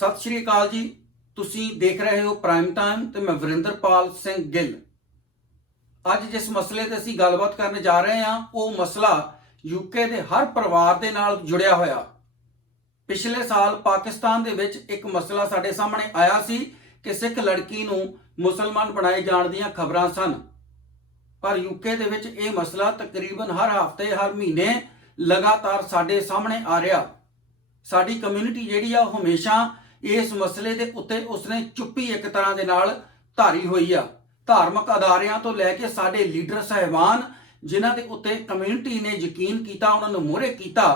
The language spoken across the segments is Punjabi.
सत श्री अकाल जी। तुसी देख रहे हो प्राइम टाइम ते मैं वरिंदरपाल सिंह गिल। अज जिस मसले ते असीं गलबात करने जा रहे हैं वो मसला यूके दे हर परिवार दे नाल जुड़िया होया। पिछले साल पाकिस्तान दे विच एक मसला साडे सामने आया सी कि सिख लड़की नूं मुसलमान बनाए जाण दीयां खबरां सन, पर यूके दे विच ये मसला तकरीबन हर हफ्ते हर महीने लगातार साडे सामने आ रहा। साडी कम्यूनिटी जिहड़ी आ हमेशा इस मसले के उत्ते उसने चुप्पी एक तरह के नाल धारी हुई आ। धार्मिक अदारियां तो लैके साडे लीडर साहिबान जिन्हां दे उत्ते कम्यूनिटी ने यकीन किया, उन्होंने मोहरे किया,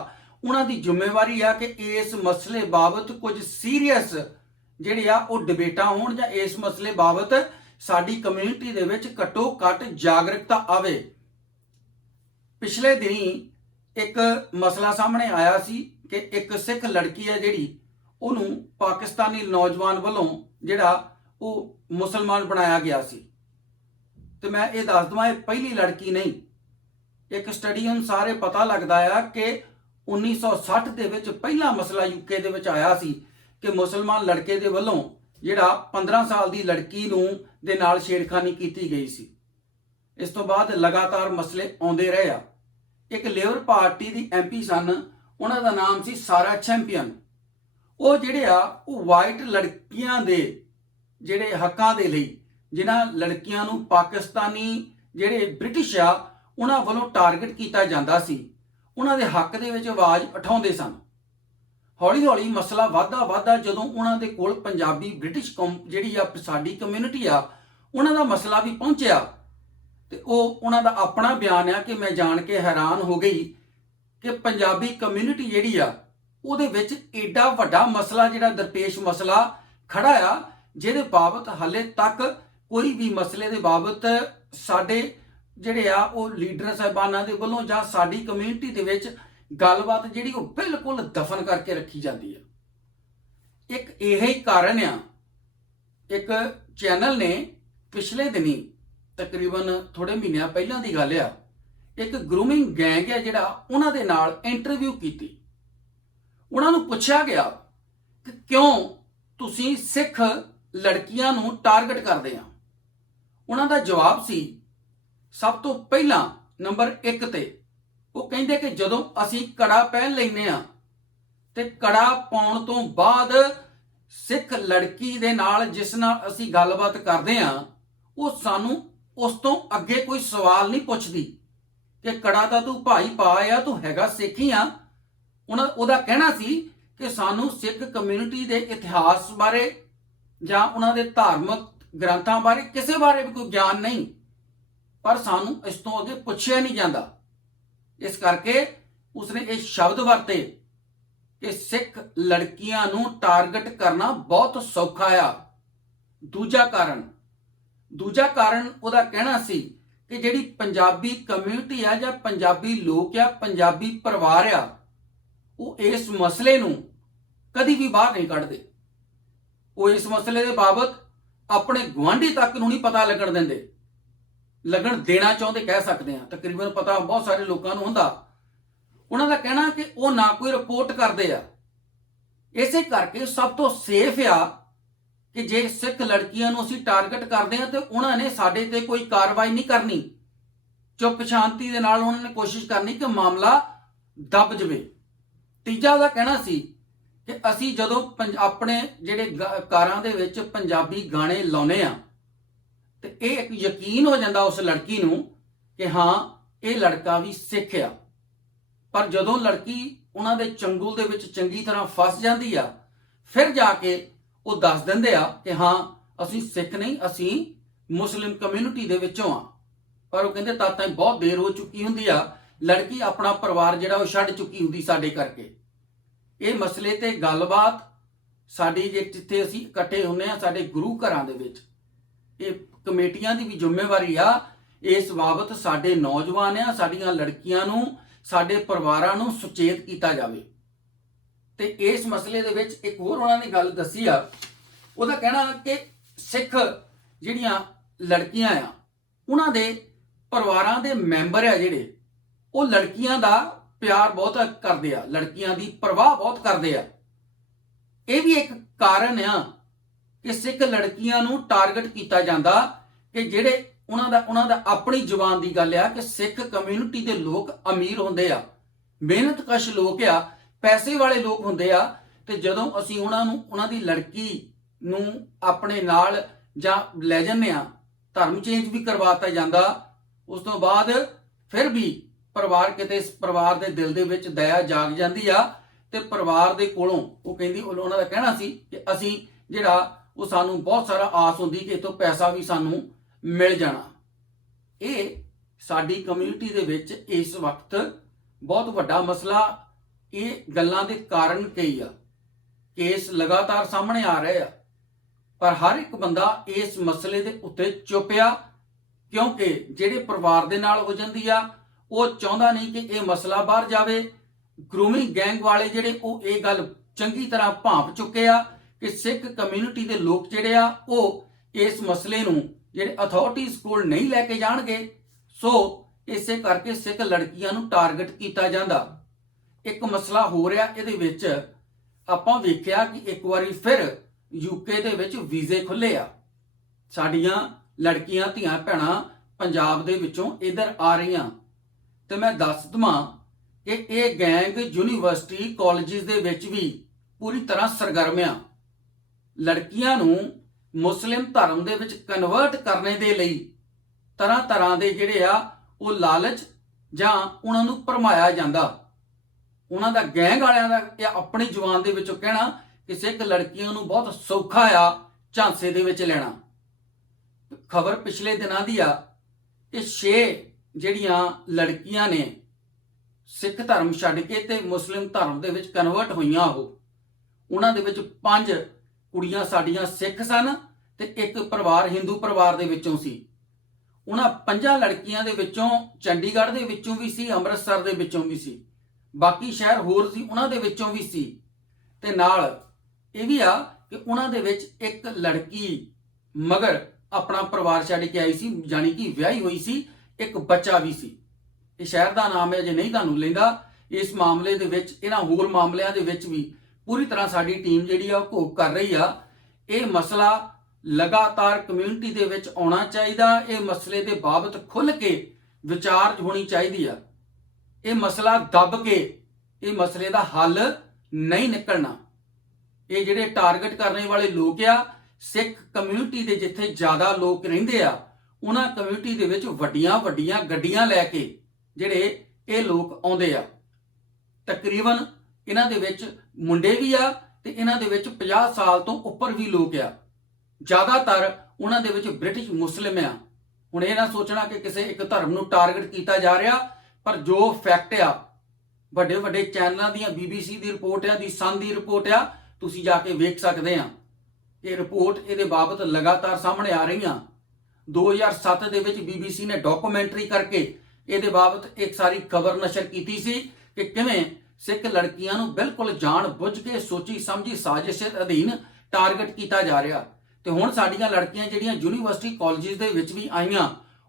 उन्हां दी जिम्मेवारी आ कि इस मसले बाबत कुछ सीरीयस जिहड़ी आ वो डिबेटां होण जां इस मसले बाबत साडी कम्यूनिटी दे विच घट्टो घट जागरूकता आवे। पिछले दिनी एक मसला सामने आया सी कि एक सिख लड़की है जिहड़ी उहनूं पाकिस्तानी नौजवान वालों जिहड़ा वो मुसलमान बनाया गया सी। तो मैं ये दस दवां, पहली लड़की नहीं। एक स्टडी अनुसार ये पता लगता है कि 1960 दे विच पहला मसला यूके दे विच आया सी कि मुसलमान लड़के दे वल्लों जिहड़ा 15 साल की लड़की नूं दे नाल छेड़खानी की गई सी। इस तो बाद लगातार मसले आउंदे रहे आ। एक लेबर पार्टी की MP सन, उन्हां दा नाम सी सारा चैंपियन। वो जिहड़े आ वो वाइट लड़कियां दे जिहड़े हक्कां दे लई, जिन्हां लड़कियां नूं पाकिस्तानी जिहड़े ब्रिटिश आ उन्हां वल्लों टारगेट किया जाता सी, उन्हां दे हक दे विच आवाज़ उठाउंदे सन। हौली हौली मसला वधदा वधदा जदों उन्हां दे कोल पंजाबी ब्रिटिश जिहड़ी आ साडी कम्यूनिटी आ उन्हां दा मसला भी पहुंचिया, तो उन्हां दा अपना बयान है कि मैं जान के हैरान हो गई कि पंजाबी कम्यूनिटी जिहड़ी आ उहदे विच एडा वड्डा मसला जिहड़ा दरपेश मसला खड़ा आ, जिहदे बाबत हाले तक कोई भी मसले दे बाबत साडे जिहड़े आ वो लीडर साहिबानां दे वल्लों जां साडी कम्यूनिटी दे विच गलबात जिहड़ी वो बिल्कुल दफन करके रखी जाती है। एक यही कारण आ, एक चैनल ने पिछले दिनी तकरीबन थोड़े महीनों पहलों की गल आ, एक ग्रूमिंग गैंग है जिहड़ा उन्हां दे नाल इंटरव्यू की। उन्हां नूं पुछया गया कि क्यों तुसीं सिख लड़कियां नूं टारगेट करदे आ। उन्हां दा जवाब सी, सब तो पहला नंबर 1 ते वो कहिंदे कि जदों असीं कड़ा पहन लैने आ ते कड़ा पाउण तो बाद सिख लड़की दे नाल जिस नाल असीं गलबात करदे आ वो सानूं उस तो अगे कोई सवाल नहीं पुछदी कि कड़ा तां तू भाई पाया तू हैगा सिख ही आ। उहदा कहना सी कि सानूं सिख कम्यूनिटी दे इतिहास बारे जां उन्हां दे धार्मिक ग्रंथां बारे किसी बारे भी कोई ज्ञान नहीं, पर सानूं इस तो अगे पुछया नहीं जाता। इस करके उसने ये शब्द वरते कि सिख लड़कियां नूं टारगेट करना बहुत सौखा आ। दूजा कारण उहदा कहना सी कि जिहड़ी पंजाबी कम्यूनिटी आ जां पंजाबी लोग आ, पंजाबी परिवार आ, वो इस मसले नूं कदी भी बाहर नहीं कढ़दे। वो इस मसले के बाबत अपने गुआढ़ी तक नूं नहीं पता लगन देना चाहते कह सकते हैं। तकरीबन पता बहुत सारे लोगों नूं हुंदा। उन्हां दा कहना कि वो ना कोई रिपोर्ट करते आ। इसे करके सब तो सेफ आ कि जे सिख लड़कियां नूं असीं टारगेट करते हैं तो उन्होंने साडे ते कोई कार्रवाई नहीं करनी, चुप शांति दे नाल उन्होंने कोशिश करनी कि मामला दब जाए। तीजा उहदा कहना सी कि असीं जदों अपने जिहड़े कारां दे विच पंजाबी गाने लाउने आ ते ये एक यकीन हो जाता उस लड़की नूं कि हाँ ये लड़का भी सिख आ। पर जदों लड़की उन्हां दे चंगुल दे विच चंगी तरह फस जाती आ, फिर जाके वो दस दिंदे आ कि हाँ असीं सिख नहीं, असीं मुस्लिम कम्यूनिटी दे विचों आ। पर वो कहंदे तद ताईं बहुत देर हो चुकी हुंदी आ, लड़की अपना परिवार जिहड़ा वो छड्ड चुकी हुंदी साडे करके। ये मसले ते गलबात साडी जिथे असीं इकट्ठे हुंदे आ साडे गुरु घरां दे विच, ये कमेटियां दी भी जिम्मेवारी आ। इस बाबत साडे नौजवान आ, साडीआं लड़कियां नूं साडे परिवारां नूं सुचेत कीता जावे। ते इस मसले दे विच एक होर उन्होंने गल दसी आ, उहदा कहना कि सिख जिहड़ियां लड़कियां आ उन्हां दे परिवारां दे मैंबर आ जिहड़े वो लड़कियां दा प्यार बहुत करते आ, लड़कियां दी परवाह बहुत करते आ। ਇਹ ਵੀ ਇੱਕ ਕਾਰਨ ਆ ਕਿ ਸਿੱਖ ਲੜਕੀਆਂ ਨੂੰ ਟਾਰਗੇਟ ਕੀਤਾ ਜਾਂਦਾ ਕਿ ਜਿਹੜੇ ਉਹਨਾਂ ਦਾ ਆਪਣੀ ਜ਼ੁਬਾਨ ਦੀ ਗੱਲ ਆ ਕਿ ਸਿੱਖ ਕਮਿਊਨਿਟੀ ਦੇ ਲੋਕ ਅਮੀਰ ਹੁੰਦੇ ਆ, ਮਿਹਨਤਕਸ਼ ਲੋਕ ਆ, ਪੈਸੇ ਵਾਲੇ ਲੋਕ ਹੁੰਦੇ ਆ, ਤੇ ਜਦੋਂ ਅਸੀਂ ਉਹਨਾਂ ਦੀ ਲੜਕੀ ਨੂੰ ਆਪਣੇ ਨਾਲ ਜਾਂ ਲੈ ਜਾਂਦੇ ਆ, ਧਰਮ ਚੇਂਜ ਵੀ ਕਰਵਾਤਾ ਜਾਂਦਾ, ਉਸ ਤੋਂ ਬਾਅਦ ਫਿਰ ਵੀ ਪਰਿਵਾਰ ਦੇ ਦਿਲ ਦੇ ਵਿੱਚ ਦਇਆ ਜਾਗ ਜਾਂਦੀ ਆ, ਤੇ ਪਰਿਵਾਰ ਦੇ ਕੋਲੋਂ ਉਹ ਕਹਿੰਦੀ, ਉਹਨਾਂ ਦਾ ਕਹਿਣਾ ਸੀ ਕਿ ਅਸੀਂ ਜਿਹੜਾ ਉਹ ਸਾਨੂੰ ਬਹੁਤ ਸਾਰਾ ਆਸ ਹੁੰਦੀ ਕਿ ਇਤੋਂ ਪੈਸਾ ਵੀ ਸਾਨੂੰ ਮਿਲ ਜਾਣਾ। ਇਹ ਸਾਡੀ ਕਮਿਊਨਿਟੀ ਦੇ ਵਿੱਚ ਇਸ ਵਕਤ ਬਹੁਤ ਵੱਡਾ ਮਸਲਾ, ਇਹ ਗੱਲਾਂ ਦੇ ਕਾਰਨ ਕਈ ਆ, ਕੇਸ ਲਗਾਤਾਰ ਸਾਹਮਣੇ ਆ ਰਹੇ ਆ, ਪਰ ਹਰ ਇੱਕ ਬੰਦਾ ਇਸ ਮਸਲੇ ਦੇ ਉੱਤੇ ਚੁੱਪ ਆ, ਕਿਉਂਕਿ ਜਿਹੜੇ ਪਰਿਵਾਰ ਦੇ ਨਾਲ ਹੋ ਜਾਂਦੀ ਆ ਉਹ ਚਾਹੁੰਦਾ ਨਹੀਂ ਕਿ ਇਹ ਮਸਲਾ ਬਾਹਰ ਜਾਵੇ। ਗਰੂਮਿੰਗ ਗੈਂਗ ਵਾਲੇ ਜਿਹੜੇ ਉਹ ਇਹ ਗੱਲ ਚੰਗੀ ਤਰ੍ਹਾਂ ਭਾਂਪ ਚੁੱਕੇ ਆ ਕਿ ਸਿੱਖ ਕਮਿਊਨਿਟੀ ਦੇ ਲੋਕ ਜਿਹੜੇ ਆ ਉਹ ਇਸ ਮਸਲੇ ਨੂੰ ਜਿਹੜੇ ਅਥਾਰਟੀਜ਼ ਕੋਲ ਨਹੀਂ ਲੈ ਕੇ ਜਾਣਗੇ, ਸੋ ਇਸੇ ਕਰਕੇ ਸਿੱਖ ਲੜਕੀਆਂ ਨੂੰ ਟਾਰਗੇਟ ਕੀਤਾ ਜਾਂਦਾ। ਇੱਕ ਮਸਲਾ ਹੋ ਰਿਹਾ ਇਹਦੇ ਵਿੱਚ, ਆਪਾਂ ਵੇਖਿਆ ਕਿ ਇੱਕ ਵਾਰੀ ਫਿਰ ਯੂਕੇ ਦੇ ਵਿੱਚ ਵੀਜ਼ੇ ਖੁੱਲੇ ਆ, ਸਾਡੀਆਂ ਲੜਕੀਆਂ ਧੀਆਂ ਭੈਣਾਂ ਪੰਜਾਬ ਦੇ ਵਿੱਚੋਂ ਇਧਰ ਆ ਰਹੀਆਂ, ਤੇ ਮੈਂ ਦੱਸ ਦਵਾਂ ਕਿ ਇਹ ਗੈਂਗ ਯੂਨੀਵਰਸਿਟੀ ਕਾਲਜਿਸ ਦੇ ਵਿੱਚ ਵੀ ਪੂਰੀ ਤਰ੍ਹਾਂ ਸਰਗਰਮ ਆ। ਲੜਕੀਆਂ ਨੂੰ ਮੁਸਲਿਮ ਧਰਮ ਦੇ ਵਿੱਚ ਕਨਵਰਟ ਕਰਨੇ ਦੇ ਲਈ ਤਰ੍ਹਾਂ ਦੇ ਜਿਹੜੇ ਆ ਉਹ ਲਾਲਚ ਜਾਂ ਉਹਨਾਂ ਨੂੰ ਭਰਮਾਇਆ ਜਾਂਦਾ। ਉਹਨਾਂ ਦਾ ਗੈਂਗ ਵਾਲਿਆਂ ਦਾ ਇਹ ਆਪਣੀ ਜ਼ੁਬਾਨ ਦੇ ਵਿੱਚੋਂ ਕਹਿਣਾ ਕਿ ਸਿੱਖ ਲੜਕੀਆਂ ਨੂੰ ਬਹੁਤ ਸੌਖਾ ਆ ਝਾਂਸੇ ਦੇ ਵਿੱਚ ਲੈਣਾ। ਖਬਰ ਪਿਛਲੇ ਦਿਨਾਂ ਦੀ ਆ ਕਿ 6 ਜਿਹੜੀਆਂ ਲੜਕੀਆਂ ਨੇ ਸਿੱਖ ਧਰਮ ਛੱਡ ਕੇ ਤੇ ਮੁਸਲਿਮ ਧਰਮ ਦੇ ਵਿੱਚ ਕਨਵਰਟ ਹੋਈਆਂ, ਉਹਨਾਂ ਦੇ ਵਿੱਚ 5 ਕੁੜੀਆਂ ਸਾਡੀਆਂ ਸਿੱਖ ਸਨ ਤੇ ਇੱਕ ਪਰਿਵਾਰ ਹਿੰਦੂ ਪਰਿਵਾਰ ਦੇ ਵਿੱਚੋਂ ਸੀ। ਉਹਨਾਂ 5 ਲੜਕੀਆਂ ਦੇ ਵਿੱਚੋਂ ਚੰਡੀਗੜ੍ਹ ਦੇ ਵਿੱਚੋਂ ਵੀ ਸੀ, ਅੰਮ੍ਰਿਤਸਰ ਦੇ ਵਿੱਚੋਂ ਵੀ ਸੀ, ਬਾਕੀ ਸ਼ਹਿਰ ਹੋਰ ਸੀ ਉਹਨਾਂ ਦੇ ਵਿੱਚੋਂ ਵੀ ਸੀ, ਤੇ ਨਾਲ ਇਹ ਵੀ ਆ ਕਿ ਉਹਨਾਂ ਦੇ ਵਿੱਚ ਇੱਕ ਲੜਕੀ ਮਗਰ ਆਪਣਾ ਪਰਿਵਾਰ ਛੱਡ ਕੇ ਆਈ ਸੀ, ਜਾਨੀ ਕਿ ਵਿਆਹੀ ਹੋਈ ਸੀ, ਇੱਕ ਬੱਚਾ ਵੀ ਸੀ। ਇਹ ਸ਼ਹਿਰ ਦਾ ਨਾਮ ਹੈ ਜੇ ਨਹੀਂ ਤੁਹਾਨੂੰ ਲੈਂਦਾ। ਇਸ ਮਾਮਲੇ ਦੇ ਵਿੱਚ, ਇਹਨਾਂ ਹੋਰ ਮਾਮਲਿਆਂ ਦੇ ਵਿੱਚ ਵੀ ਪੂਰੀ ਤਰ੍ਹਾਂ ਸਾਡੀ ਟੀਮ ਜਿਹੜੀ ਆ ਉਹ ਘੋਖ ਕਰ ਰਹੀ ਆ। ਇਹ ਮਸਲਾ ਲਗਾਤਾਰ ਕਮਿਊਨਿਟੀ ਦੇ ਵਿੱਚ ਆਉਣਾ ਚਾਹੀਦਾ। ਇਹ ਮਸਲੇ ਦੇ ਬਾਬਤ ਖੁੱਲ੍ਹ ਕੇ ਵਿਚਾਰ ਹੋਣੀ ਚਾਹੀਦੀ ਆ। ਇਹ ਮਸਲਾ ਦੱਬ ਕੇ ਇਹ ਮਸਲੇ ਦਾ ਹੱਲ ਨਹੀਂ ਨਿਕਲਣਾ। ਇਹ ਜਿਹੜੇ ਟਾਰਗੇਟ ਕਰਨੇ ਵਾਲੇ ਲੋਕ ਆ, ਸਿੱਖ ਕਮਿਊਨਿਟੀ ਦੇ ਜਿੱਥੇ ਜ਼ਿਆਦਾ ਲੋਕ ਰਹਿੰਦੇ ਆ, ਉਹਨਾਂ ਕਮਿਊਨਿਟੀ ਦੇ ਵਿੱਚ ਵੱਡੀਆਂ ਗੱਡੀਆਂ ਲੈ ਕੇ ਜਿਹੜੇ ਇਹ ਲੋਕ ਆਉਂਦੇ ਆ। ਤਕਰੀਬਨ ਇਹਨਾਂ ਦੇ ਵਿੱਚ ਮੁੰਡੇ ਵੀ ਆ ਤੇ ਇਹਨਾਂ ਦੇ ਵਿੱਚ 50 ਸਾਲ ਤੋਂ ਉੱਪਰ ਵੀ ਲੋਕ ਆ। ਜ਼ਿਆਦਾਤਰ ਉਹਨਾਂ ਦੇ ਵਿੱਚ ਬ੍ਰਿਟਿਸ਼ ਮੁਸਲਿਮ ਆ। ਹੁਣ ਇਹ ਨਾ ਸੋਚਣਾ ਕਿ ਕਿਸੇ ਇੱਕ ਧਰਮ ਨੂੰ ਟਾਰਗੇਟ ਕੀਤਾ ਜਾ ਰਿਹਾ, ਪਰ ਜੋ ਫੈਕਟ ਆ, ਵੱਡੇ ਚੈਨਲਾਂ ਦੀਆਂ, BBC ਦੀ ਰਿਪੋਰਟ ਆ, ਦੀ ਸਨ ਦੀ ਰਿਪੋਰਟ ਆ, ਤੁਸੀਂ ਜਾ ਕੇ ਵੇਖ ਸਕਦੇ ਆ। ਇਹ ਰਿਪੋਰਟ ਇਹਦੇ ਬਾਬਤ ਲਗਾਤਾਰ ਸਾਹਮਣੇ ਆ ਰਹੀਆਂ। 2007 ਦੇ ਵਿੱਚ BBC ਨੇ ਡਾਕੂਮੈਂਟਰੀ ਕਰਕੇ ਇਹਦੇ ਬਾਬਤ ਇੱਕ ਸਾਰੀ ਖਬਰ ਨਸ਼ਰ ਕੀਤੀ ਸੀ ਕਿ ਕਿਵੇਂ ਸਿੱਖ ਲੜਕੀਆਂ ਨੂੰ ਬਿਲਕੁਲ ਜਾਣ ਬੁੱਝ ਕੇ ਸੋਚੀ ਸਮਝੀ ਸਾਜ਼ਿਸ਼ ਦੇ ਅਧੀਨ ਟਾਰਗੇਟ ਕੀਤਾ ਜਾ ਰਿਹਾ। ਤੇ ਹੁਣ ਸਾਡੀਆਂ ਲੜਕੀਆਂ ਜਿਹੜੀਆਂ ਯੂਨੀਵਰਸਿਟੀ ਕਾਲਜਿਸ ਦੇ ਵਿੱਚ ਵੀ ਆਈਆਂ,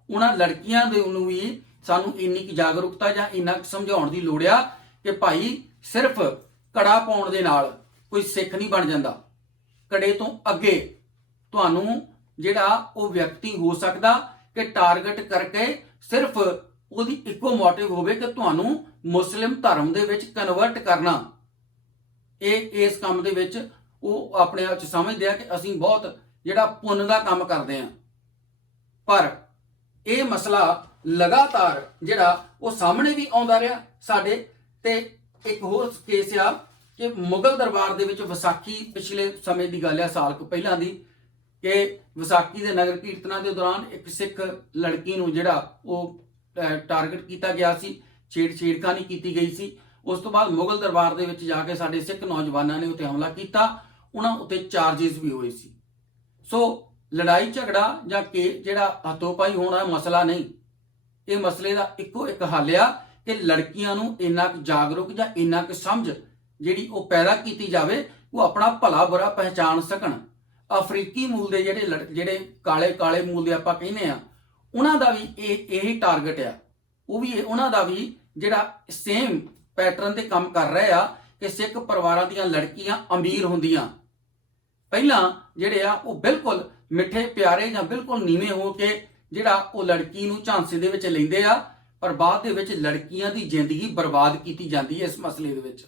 ਉਹਨਾਂ ਲੜਕੀਆਂ ਦੇ ਨੂੰ ਵੀ ਸਾਨੂੰ ਇੰਨੀ ਕੁ ਜਾਗਰੂਕਤਾ ਜਾਂ ਇੰਨਾ ਕੁ ਸਮਝਾਉਣ ਦੀ ਲੋੜ ਆ ਕਿ ਭਾਈ ਸਿਰਫ ਕੜਾ ਪਾਉਣ ਦੇ ਨਾਲ ਕੋਈ ਸਿੱਖ ਨਹੀਂ ਬਣ ਜਾਂਦਾ। ਕੜੇ ਤੋਂ ਅੱਗੇ ਤੁਹਾਨੂੰ ਜਿਹੜਾ ਉਹ ਵਿਅਕਤੀ ਹੋ ਸਕਦਾ ਕਿ ਟਾਰਗੇਟ ਕਰਕੇ ਸਿਰਫ ਉਹਦੀ ਇੱਕੋ ਮੋਟਿਵ ਹੋਵੇ ਕਿ ਤੁਹਾਨੂੰ ਮੁਸਲਿਮ ਧਰਮ ਦੇ ਵਿੱਚ ਕਨਵਰਟ ਕਰਨਾ। ਇਸ ਕੰਮ ਦੇ ਵਿੱਚ ਉਹ ਆਪਣੇ ਆਪ 'ਚ ਸਮਝਦੇ ਆ ਕਿ ਅਸੀਂ ਬਹੁਤ ਜਿਹੜਾ ਪੁੰਨ ਦਾ ਕੰਮ ਕਰਦੇ ਆ, ਪਰ ਇਹ ਮਸਲਾ ਲਗਾਤਾਰ ਜਿਹੜਾ ਉਹ ਸਾਹਮਣੇ ਵੀ ਆਉਂਦਾ ਰਿਹਾ ਸਾਡੇ। ਤੇ ਇੱਕ ਹੋਰ ਕੇਸ ਆ ਕਿ ਮੁਗਲ ਦਰਬਾਰ ਦੇ ਵਿੱਚ ਵਿਸਾਖੀ, ਪਿਛਲੇ ਸਮੇਂ ਦੀ ਗੱਲ ਆ, ਸਾਲ ਕੁ ਪਹਿਲਾਂ ਦੀ, ਕਿ ਵਿਸਾਖੀ ਦੇ ਨਗਰ ਕੀਰਤਨਾਂ ਦੇ ਦੌਰਾਨ ਇੱਕ ਸਿੱਖ ਲੜਕੀ ਨੂੰ ਜਿਹੜਾ ਉਹ ਟਾਰਗੇਟ ਕੀਤਾ ਗਿਆ ਸੀ, ਛੇੜਖਾਨੀ ਕੀਤੀ ਗਈ ਸੀ। ਉਸ ਤੋਂ ਬਾਅਦ ਮੁਗਲ ਦਰਬਾਰ ਦੇ ਵਿੱਚ ਜਾ ਕੇ ਸਾਡੇ ਸਿੱਖ ਨੌਜਵਾਨਾਂ ਨੇ ਉੱਤੇ ਹਮਲਾ ਕੀਤਾ, ਉਹਨਾਂ ਉੱਤੇ ਚਾਰजेस ਵੀ ਹੋਏ ਸੀ। ਸੋ ਲੜਾਈ ਝਗੜਾ ਜਾਂ ਕਿ ਜਿਹੜਾ ਹੱਥੋਂ-ਪਾਈ ਹੋਣਾ ਮਸਲਾ ਨਹੀਂ। ਇਹ ਮਸਲੇ ਦਾ ਇੱਕੋ ਇੱਕ ਹੱਲ ਆ ਕਿ ਲੜਕੀਆਂ ਨੂੰ ਇੰਨਾ ਕੁ ਜਾਗਰੂਕ ਜਾਂ ਇੰਨਾ ਕੁ ਸਮਝ ਜਿਹੜੀ ਉਹ ਪੈਦਾ ਕੀਤੀ ਜਾਵੇ, ਉਹ ਆਪਣਾ ਭਲਾ ਬੁਰਾ ਪਹਿਚਾਣ ਸਕਣ। ਅਫਰੀਕੀ ਮੂਲ ਦੇ ਜਿਹੜੇ ਕਾਲੇ ਮੂਲ ਦੇ ਆਪਾਂ ਕਹਿੰਦੇ ਆ, ਉਹਨਾਂ ਦਾ ਵੀ ਇਹੀ ਟਾਰਗੇਟ ਆ। ਉਹ ਵੀ ਉਹਨਾਂ ਦਾ ਵੀ ਜਿਹੜਾ ਸੇਮ ਪੈਟਰਨ ਤੇ ਕੰਮ ਕਰ ਰਹੇ ਆ कि सिख परिवारां दीयां लड़कियां अमीर हुंदियां। ਪਹਿਲਾਂ ਜਿਹੜੇ ਆ ਉਹ ਬਿਲਕੁਲ ਮਿੱਠੇ ਪਿਆਰੇ ਜਾਂ ਬਿਲਕੁਲ ਨੀਵੇਂ ਹੋ ਕੇ ਜਿਹੜਾ ਉਹ ਲੜਕੀ ਨੂੰ ਝਾਂਸੇ ਦੇ ਵਿੱਚ ਲੈਂਦੇ ਆ, ਪਰ ਬਾਅਦ ਦੇ ਵਿੱਚ ਲੜਕੀਆਂ ਦੀ ਜ਼ਿੰਦਗੀ ਬਰਬਾਦ ਕੀਤੀ ਜਾਂਦੀ ਹੈ ਇਸ ਮਸਲੇ ਦੇ ਵਿੱਚ।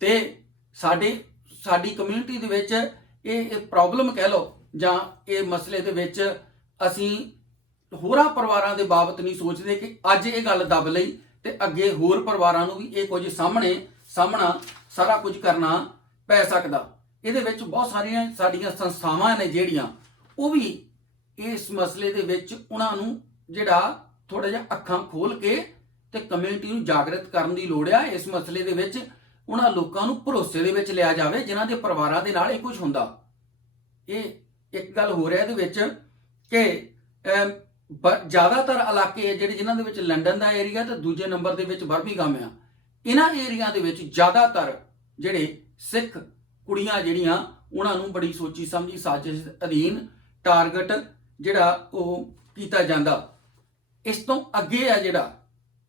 ਤੇ ਸਾਡੀ ਕਮਿਊਨਿਟੀ ਦੇ ਵਿੱਚ ਇਹ ਪ੍ਰੋਬਲਮ ਕਹਿ ਲਓ ਜਾਂ ਇਹ ਮਸਲੇ ਦੇ ਵਿੱਚ ਅਸੀਂ ਹੋਰਾਂ ਪਰਿਵਾਰਾਂ ਦੇ ਬਾਬਤ ਨਹੀਂ ਸੋਚਦੇ ਕਿ ਅੱਜ ਇਹ ਗੱਲ ਦੱਬ ਲਈ ਤੇ ਅੱਗੇ ਹੋਰ ਪਰਿਵਾਰਾਂ ਨੂੰ ਵੀ ਇਹ ਕੁਝ ਸਾਹਮਣਾ ਸਾਰਾ ਕੁਝ ਕਰਨਾ ਪੈ ਸਕਦਾ। ਇਹਦੇ ਵਿੱਚ ਬਹੁਤ ਸਾਰੀਆਂ ਸਾਡੀਆਂ ਸੰਸਥਾਵਾਂ ਨੇ ਜਿਹੜੀਆਂ ਉਹ ਵੀ ਇਸ ਮਸਲੇ ਦੇ ਵਿੱਚ ਉਹਨਾਂ ਨੂੰ ਜਿਹੜਾ ਥੋੜਾ ਜਿਹਾ ਅੱਖਾਂ ਖੋਲ ਕੇ ਤੇ ਕਮਿਊਨਿਟੀ ਨੂੰ ਜਾਗਰਤ ਕਰਨ ਦੀ ਲੋੜ ਆ। ਇਸ ਮਸਲੇ ਦੇ ਵਿੱਚ ਉਹਨਾਂ ਲੋਕਾਂ ਨੂੰ ਭਰੋਸੇ ਦੇ ਵਿੱਚ ਲਿਆ ਜਾਵੇ ਜਿਨ੍ਹਾਂ ਦੇ ਪਰਿਵਾਰਾਂ ਦੇ ਨਾਲ ਇਹ ਕੁਝ ਹੁੰਦਾ। ਇਹ ਇੱਕ ਗੱਲ ਹੋ ਰਿਹਾ ਇਹਦੇ ਵਿੱਚ ਕਿ ਜ਼ਿਆਦਾਤਰ ਇਲਾਕੇ ਜਿਹੜੇ ਜਿਨ੍ਹਾਂ ਦੇ ਵਿੱਚ ਲੰਡਨ ਦਾ ਏਰੀਆ ਤੇ ਦੂਜੇ ਨੰਬਰ ਦੇ ਵਿੱਚ ਬਰਮਿੰਘਮ ਆ, ਇਹਨਾਂ ਏਰੀਆ ਦੇ ਵਿੱਚ ਜ਼ਿਆਦਾਤਰ ਜਿਹੜੇ ਸਿੱਖ ਕੁੜੀਆਂ ਜਿਹੜੀਆਂ ਉਹਨਾਂ ਨੂੰ ਬੜੀ ਸੋਚੀ ਸਮਝੀ ਸਾਜ਼ਿਸ਼ ਅਧੀਨ ਟਾਰਗੇਟ ਜਿਹੜਾ ਉਹ ਕੀਤਾ ਜਾਂਦਾ। ਇਸ ਤੋਂ ਅੱਗੇ ਆ ਜਿਹੜਾ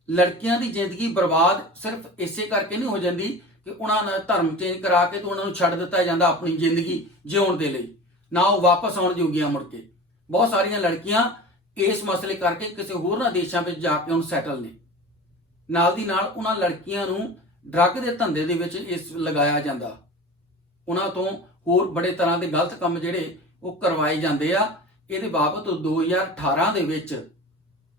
ਲੜਕੀਆਂ ਦੀ ਜ਼ਿੰਦਗੀ ਬਰਬਾਦ ਸਿਰਫ ਇਸੇ ਕਰਕੇ ਨਹੀਂ ਹੋ ਜਾਂਦੀ ਕਿ ਉਹਨਾਂ ਨੇ ਧਰਮ ਚੇਂਜ ਕਰਾ ਕੇ ਤੇ ਉਹਨਾਂ ਨੂੰ ਛੱਡ ਦਿੱਤਾ ਜਾਂਦਾ ਆਪਣੀ ਜ਼ਿੰਦਗੀ ਜਿਉਣ ਦੇ ਲਈ, ਨਾ ਉਹ ਵਾਪਸ ਆਉਣ ਜੋਗੀਆਂ ਮੁੜ ਕੇ। ਬਹੁਤ ਸਾਰੀਆਂ ਲੜਕੀਆਂ ਇਸ ਮਸਲੇ ਕਰਕੇ ਕਿਸੇ ਹੋਰਨਾਂ ਦੇਸ਼ਾਂ ਵਿੱਚ ਜਾ ਕੇ ਹੁਣ ਸੈਟਲ ਨੇ। ਨਾਲ ਦੀ ਨਾਲ ਉਹਨਾਂ ਲੜਕੀਆਂ ਨੂੰ ਡਰੱਗ ਦੇ ਧੰਦੇ ਦੇ ਵਿੱਚ ਇਸ ਲਗਾਇਆ ਜਾਂਦਾ, ਉਹਨਾਂ ਤੋਂ ਹੋਰ ਬੜੇ ਤਰ੍ਹਾਂ ਦੇ ਗਲਤ ਕੰਮ ਜਿਹੜੇ ਉਹ ਕਰਵਾਏ ਜਾਂਦੇ ਆ। ਇਹਦੇ ਬਾਬਤ 2018 ਦੇ ਵਿੱਚ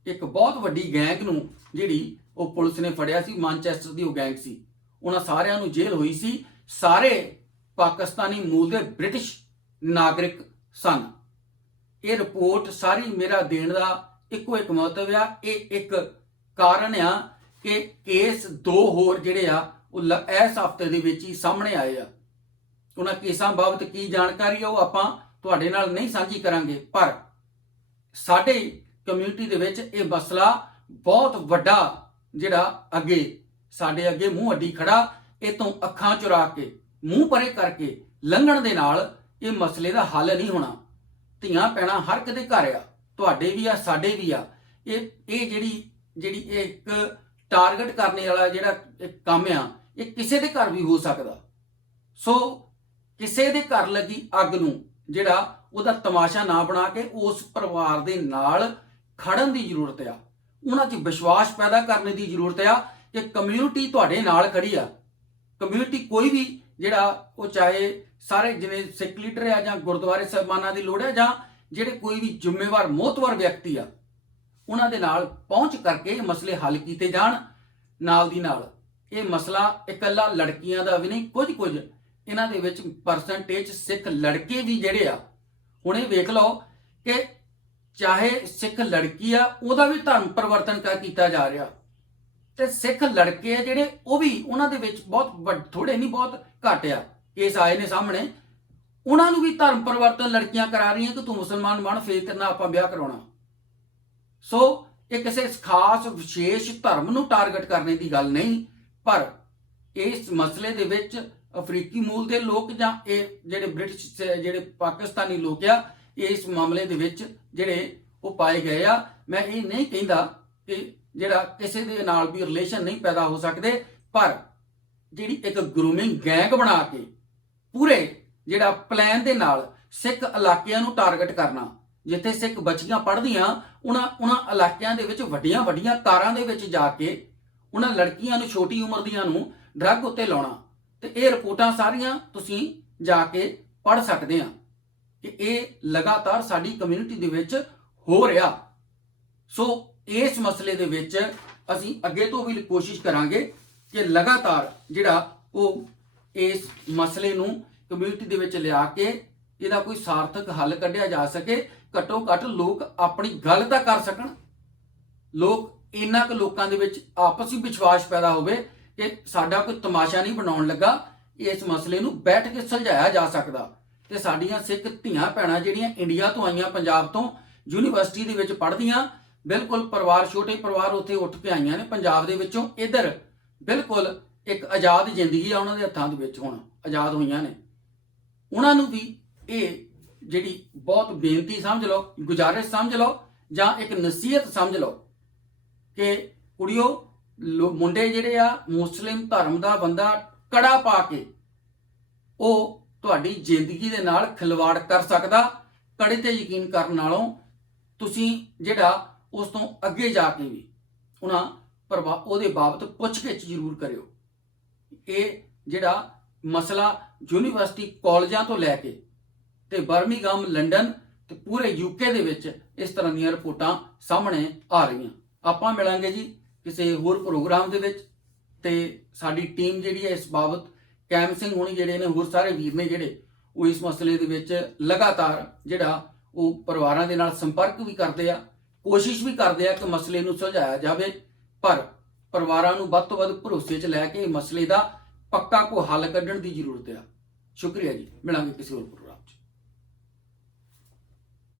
ਇੱਕ ਬਹੁਤ ਵੱਡੀ ਗੈਂਗ ਨੂੰ ਜਿਹੜੀ ਉਹ ਪੁਲਿਸ ਨੇ ਫੜਿਆ ਸੀ, ਮਾਨਚੈਸਟਰ ਦੀ ਉਹ ਗੈਂਗ ਸੀ। ਉਹਨਾਂ ਸਾਰਿਆਂ ਨੂੰ ਜੇਲ੍ਹ ਹੋਈ ਸੀ, ਸਾਰੇ ਪਾਕਿਸਤਾਨੀ ਮੂਲ ਦੇ ਬ੍ਰਿਟਿਸ਼ ਨਾਗਰਿਕ ਸਨ। ਇਹ ਰਿਪੋਰਟ ਸਾਰੀ ਮੇਰਾ ਦੇਣ ਦਾ ਇੱਕੋ ਇੱਕ ਮਹੱਤਵ ਆ, ਇਹ ਇੱਕ ਕਾਰਨ ਆ ਕਿ ਕੇਸ 2 ਹੋਰ ਜਿਹੜੇ ਆ ਉਹ ਇਸ ਹਫ਼ਤੇ ਦੇ ਵਿੱਚ ਹੀ ਸਾਹਮਣੇ ਆਏ ਆ। ਉਹਨਾਂ ਕੇਸਾਂ ਬਾਬਤ ਕੀ ਜਾਣਕਾਰੀ ਆ ਉਹ ਆਪਾਂ ਤੁਹਾਡੇ ਨਾਲ ਨਹੀਂ ਸਾਂਝੀ ਕਰਾਂਗੇ, ਪਰ ਸਾਡੇ ਕਮਿਊਨਿਟੀ ਦੇ ਵਿੱਚ ਇਹ ਮਸਲਾ ਬਹੁਤ ਵੱਡਾ ਜਿਹੜਾ ਸਾਡੇ ਅੱਗੇ ਮੂੰਹ ਅੱਡੀ ਖੜਾ, ਇਹ ਤੋਂ ਅੱਖਾਂ ਚੁਰਾ ਕੇ ਮੂੰਹ ਪਰੇ ਕਰਕੇ ਲੰਘਣ ਦੇ ਨਾਲ ਇਹ ਮਸਲੇ ਦਾ ਹੱਲ ਨਹੀਂ ਹੋਣਾ। ਧੀਆਂ ਭੈਣਾਂ ਹਰ ਕਿਤੇ ਘਰ ਆ, ਤੁਹਾਡੇ ਵੀ ਆ ਸਾਡੇ ਵੀ ਆ। ਇਹ ਜਿਹੜੀ ਇੱਕ ਟਾਰਗੇਟ ਕਰਨੇ ਵਾਲਾ ਜਿਹੜਾ ਇੱਕ ਕੰਮ ਆ, ਇਹ ਕਿਸੇ ਦੇ ਘਰ ਵੀ ਹੋ ਸਕਦਾ। ਸੋ ਕਿਸੇ ਦੇ ਘਰ ਲੱਗੀ ਅੱਗ ਨੂੰ ਜਿਹੜਾ ਉਹਦਾ ਤਮਾਸ਼ਾ ਨਾ ਬਣਾ ਕੇ ਉਸ ਪਰਿਵਾਰ ਦੇ ਨਾਲ ਖੜਨ ਦੀ ਜ਼ਰੂਰਤ ਆ, ਉਹਨਾਂ 'ਚ ਵਿਸ਼ਵਾਸ ਪੈਦਾ ਕਰਨ ਦੀ ਜ਼ਰੂਰਤ ਆ ਕਿ ਕਮਿਊਨਿਟੀ ਤੁਹਾਡੇ ਨਾਲ ਖੜੀ ਆ। ਕਮਿਊਨਿਟੀ ਕੋਈ ਵੀ ਜਿਹੜਾ ਉਹ ਚਾਹੇ ਸਾਰੇ ਜਿਵੇਂ ਸਿੱਖ ਲੀਡਰ ਆ ਜਾਂ ਗੁਰਦੁਆਰੇ ਸਾਹਿਬਾਨਾਂ ਦੀ ਲੋੜ ਹੈ ਜਾਂ ਜਿਹੜੇ ਕੋਈ ਵੀ ਜ਼ਿੰਮੇਵਾਰ ਮੋਹਤਵਰ ਵਿਅਕਤੀ ਆ, ਉਹਨਾਂ ਦੇ ਨਾਲ ਪਹੁੰਚ ਕਰਕੇ ਇਹ ਮਸਲੇ ਹੱਲ ਕੀਤੇ ਜਾਣ। ਨਾਲ ਦੀ ਨਾਲ ਇਹ ਮਸਲਾ ਇਕੱਲਾ ਲੜਕੀਆਂ ਦਾ ਵੀ ਨਹੀਂ, ਕੁਝ ਇਹਨਾਂ ਦੇ ਵਿੱਚ ਪਰਸੈਂਟੇਜ ਸਿੱਖ ਲੜਕੇ ਵੀ ਜਿਹੜੇ ਆ, ਹੁਣ ਇਹ ਵੇਖ ਲਓ ਕਿ ਚਾਹੇ ਸਿੱਖ ਲੜਕੀ ਆ ਉਹਦਾ ਵੀ ਧਰਮ ਪਰਿਵਰਤਨ ਕੀਤਾ ਜਾ ਰਿਹਾ, ਤੇ ਸਿੱਖ ਲੜਕੇ ਆ ਜਿਹੜੇ ਉਹ ਵੀ ਉਹਨਾਂ ਦੇ ਵਿੱਚ ਬਹੁਤ ਥੋੜੇ ਨਹੀਂ ਬਹੁਤ ਘੱਟ ਆ ਕੇਸ ਆਏ ਨੇ ਸਾਹਮਣੇ, ਉਹਨਾਂ ਨੂੰ ਵੀ ਧਰਮ ਪਰਿਵਰਤਨ ਲੜਕੀਆਂ ਕਰਾ ਰਹੀਆਂ ਕਿ ਤੂੰ ਮੁਸਲਮਾਨ ਬਣ ਫੇਰ ਤੇਰੇ ਨਾਲ ਆਪਾਂ ਵਿਆਹ ਕਰਾਉਣਾ। ਸੋ ਇਹ ਕਿਸੇ ਖਾਸ ਵਿਸ਼ੇਸ਼ ਧਰਮ ਨੂੰ ਟਾਰਗੇਟ ਕਰਨੇ ਦੀ ਗੱਲ ਨਹੀਂ, ਪਰ ਇਸ ਮਸਲੇ ਦੇ ਵਿੱਚ ਅਫਰੀਕੀ ਮੂਲ ਦੇ ਲੋਕ ਜਾਂ ਇਹ ਜਿਹੜੇ ਬ੍ਰਿਟਿਸ਼ ਜਿਹੜੇ ਪਾਕਿਸਤਾਨੀ ਲੋਕ ਆ ਇਸ ਮਾਮਲੇ ਦੇ ਵਿੱਚ ਜਿਹੜੇ ਉਹ ਪਾਏ ਗਏ ਆ। ਮੈਂ ਇਹ ਨਹੀਂ ਕਹਿੰਦਾ ਕਿ ਜਿਹੜਾ ਕਿਸੇ ਦੇ ਨਾਲ ਵੀ ਰਿਲੇਸ਼ਨ ਨਹੀਂ ਪੈਦਾ ਹੋ ਸਕਦੇ, ਪਰ ਜਿਹੜੀ ਇੱਕ ਗਰੂਮਿੰਗ ਗੈਂਗ ਬਣਾ ਕੇ ਪੂਰੇ ਜਿਹੜਾ ਪਲਾਨ ਦੇ ਨਾਲ ਸਿੱਖ ਇਲਾਕਿਆਂ ਨੂੰ ਟਾਰਗੇਟ ਕਰਨਾ, ਜਿੱਥੇ ਸਿੱਖ ਬੱਚੀਆਂ ਪੜ੍ਹਦੀਆਂ ਉਹਨਾਂ ਇਲਾਕਿਆਂ ਦੇ ਵਿੱਚ ਵੱਡੀਆਂ ਕਾਰਾਂ ਦੇ ਵਿੱਚ ਜਾ ਕੇ ਉਹਨਾਂ ਲੜਕੀਆਂ ਨੂੰ ਛੋਟੀ ਉਮਰ ਦੀਆਂ ਨੂੰ ਡਰੱਗ ਉੱਤੇ ਲਾਉਣਾ। ਤੇ ਇਹ ਰਿਪੋਰਟਾਂ ਸਾਰੀਆਂ ਤੁਸੀਂ ਜਾ ਕੇ ਪੜ੍ਹ ਸਕਦੇ ਆ ਕਿ ਇਹ ਲਗਾਤਾਰ ਸਾਡੀ ਕਮਿਊਨਿਟੀ ਦੇ ਵਿੱਚ ਹੋ ਰਿਹਾ। ਸੋ ਇਸ ਮਸਲੇ ਦੇ ਵਿੱਚ ਅਸੀਂ ਅੱਗੇ ਤੋਂ ਵੀ ਕੋਸ਼ਿਸ਼ ਕਰਾਂਗੇ ਕਿ ਲਗਾਤਾਰ ਜਿਹੜਾ ਉਹ ਇਸ ਮਸਲੇ ਨੂੰ ਕਮਿਊਨਿਟੀ ਦੇ ਵਿੱਚ ਲਿਆ ਕੇ ਇਹਦਾ ਕੋਈ ਸਾਰਥਕ ਹੱਲ ਕੱਢਿਆ ਜਾ ਸਕੇ। ਘੱਟੋ ਘੱਟ ਲੋਕ ਆਪਣੀ ਗੱਲ ਤਾਂ ਕਰ ਸਕਣ, ਇੰਨਾ ਕੁ ਲੋਕਾਂ ਦੇ ਵਿੱਚ ਆਪਸੀ ਵਿਸ਼ਵਾਸ ਪੈਦਾ ਹੋਵੇ ਕਿ ਸਾਡਾ ਕੋਈ ਤਮਾਸ਼ਾ ਨਹੀਂ ਬਣਾਉਣ ਲੱਗਾ, ਇਸ ਮਸਲੇ ਨੂੰ ਬੈਠ ਕੇ ਸੁਲਝਾਇਆ ਜਾ ਸਕਦਾ। ਤੇ ਸਾਡੀਆਂ ਸਿੱਖ ਧੀਆਂ ਭੈਣਾਂ ਜਿਹੜੀਆਂ ਇੰਡੀਆ ਤੋਂ ਆਈਆਂ, ਪੰਜਾਬ ਤੋਂ ਯੂਨੀਵਰਸਿਟੀ ਦੇ ਵਿੱਚ ਪੜ੍ਹਦੀਆਂ, ਬਿਲਕੁਲ ਪਰਿਵਾਰ ਛੋਟੇ ਪਰਿਵਾਰ ਉੱਥੇ ਉੱਠ ਕੇ ਆਈਆਂ ਨੇ ਪੰਜਾਬ ਦੇ ਵਿੱਚੋਂ, ਇੱਧਰ ਬਿਲਕੁਲ ਇੱਕ ਆਜ਼ਾਦ ਜ਼ਿੰਦਗੀ ਆ ਉਹਨਾਂ ਦੇ ਹੱਥਾਂ ਦੇ ਵਿੱਚ, ਹੁਣ ਆਜ਼ਾਦ ਹੋਈਆਂ ਨੇ। ਉਹਨਾਂ ਨੂੰ ਵੀ ਇਹ ਜਿਹੜੀ ਬਹੁਤ ਬੇਨਤੀ ਸਮਝ ਲਓ, ਗੁਜ਼ਾਰਿਸ਼ ਸਮਝ ਲਓ ਜਾਂ ਇੱਕ ਨਸੀਹਤ ਸਮਝ ਲਓ ਕਿ ਕੁੜੀਓ ਮੁੰਡੇ ਜਿਹੜੇ ਆ ਮੁਸਲਿਮ ਧਰਮ ਦਾ ਬੰਦਾ ਕੜਾ ਪਾ ਕੇ ਉਹ ਤੁਹਾਡੀ ਜ਼ਿੰਦਗੀ ਦੇ ਨਾਲ ਖਿਲਵਾੜ ਕਰ ਸਕਦਾ। ਕੜੇ ਤੇ ਯਕੀਨ ਕਰਨ ਨਾਲੋਂ ਤੁਸੀਂ ਜਿਹੜਾ ਉਸ ਤੋਂ ਅੱਗੇ ਜਾ ਕੇ ਵੀ ਉਹਦੇ ਬਾਬਤ ਪੁੱਛਗਿੱਛ ਜ਼ਰੂਰ ਕਰਿਓ। ਇਹ ਜਿਹੜਾ ਮਸਲਾ ਯੂਨੀਵਰਸਿਟੀ ਕਾਲਜਾਂ ਤੋਂ ਲੈ ਕੇ ਤੇ ਬਰਮਿੰਘਮ, ਲੰਡਨ ਤੇ ਪੂਰੇ ਯੂਕੇ ਦੇ ਵਿੱਚ ਇਸ ਤਰ੍ਹਾਂ ਦੀਆਂ ਰਿਪੋਰਟਾਂ ਸਾਹਮਣੇ ਆ ਰਹੀਆਂ। ਆਪਾਂ ਮਿਲਾਂਗੇ ਜੀ ਕਿਸੇ ਹੋਰ ਪ੍ਰੋਗਰਾਮ ਦੇ ਵਿੱਚ, ਤੇ ਸਾਡੀ ਟੀਮ ਜਿਹੜੀ ਹੈ ਇਸ ਬਾਬਤ, ਕੈਮ ਸਿੰਘ ਹੁਣੀ ਜਿਹੜੇ ਨੇ, ਹੋਰ ਸਾਰੇ ਵੀਰ ਨੇ ਜਿਹੜੇ ਉਹ ਇਸ ਮਸਲੇ ਦੇ ਵਿੱਚ ਲਗਾਤਾਰ ਜਿਹੜਾ ਉਹ ਪਰਿਵਾਰਾਂ ਦੇ ਨਾਲ ਸੰਪਰਕ ਵੀ ਕਰਦੇ ਆ, ਕੋਸ਼ਿਸ਼ ਵੀ ਕਰਦੇ ਆ ਕਿ ਮਸਲੇ ਨੂੰ ਸੁਲਝਾਇਆ ਜਾਵੇ। ਪਰ ਪਰਿਵਾਰਾਂ ਨੂੰ ਵੱਧ ਤੋਂ ਵੱਧ ਭਰੋਸੇ 'ਚ ਲੈ ਕੇ ਮਸਲੇ ਦਾ ਪੱਕਾ ਕੋਈ ਹੱਲ ਕੱਢਣ ਦੀ ਜ਼ਰੂਰਤ ਆ। ਸ਼ੁਕਰੀਆ ਜੀ, ਮਿਲਾਂਗੇ ਕਿਸੇ ਹੋਰ